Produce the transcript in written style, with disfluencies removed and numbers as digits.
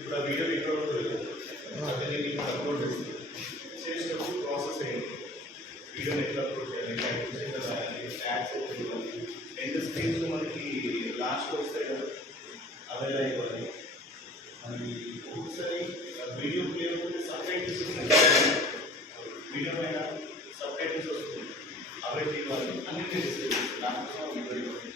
ఇప్పుడు ఆ video record అతన్ని మీకు అప్లోడ్ చేస్తుంది. చేసేటప్పుడు ప్రాసెస్ ఏంటి, వీడియోని ఎట్లా అప్లోడ్ చేయాలి, యాడ్స్ ఇవ్వాలి, ఎంత స్క్రీన్స్ మనకి లాస్ట్ వస్తాయి కదా అవేలా ఇవ్వాలి. మరి ఒకసారి వీడియో ప్లేయర్ సబ్టైటిల్స్ వీడియో పైన సబ్టైటిల్స్ వస్తుంది, అవి ఇవ్వాలి, అన్ని తెలుస్తుంది. దానికోసం వీడియో ఇవ్వాలి.